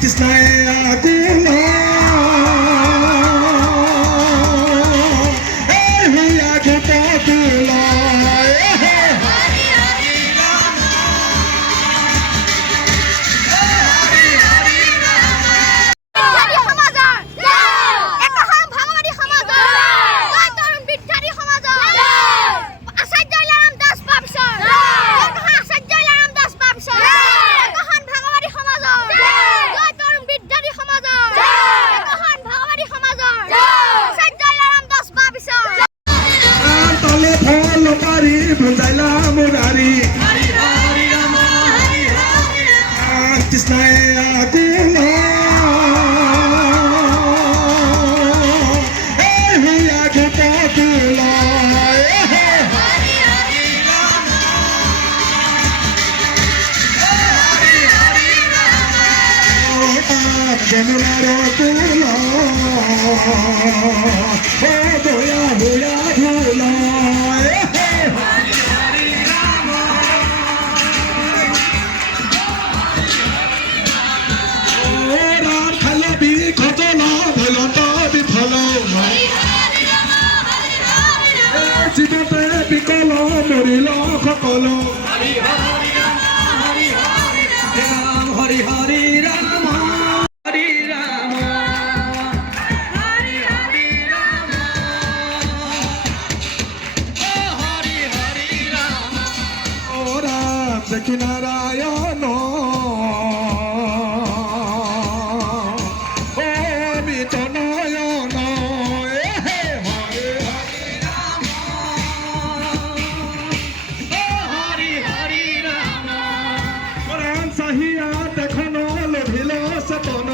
তৃষ্ণায় আগুন হইয়া ঘুট তুলায় বুঝাইলাম গাড়ি তৃষ্ণায় আগুন হইয়া ঘুট তুলায় যমুনার তুল দয়া হইয়া ধুলায় জীবতে বিকল মরিল সকল হরি হরি রাম হরি হরি রাম হরি রাম হরি হরি রাম হরি হরি রাম ও রাম দেখি নারায়ণ সাহিয়া দেখো লোভিল সপন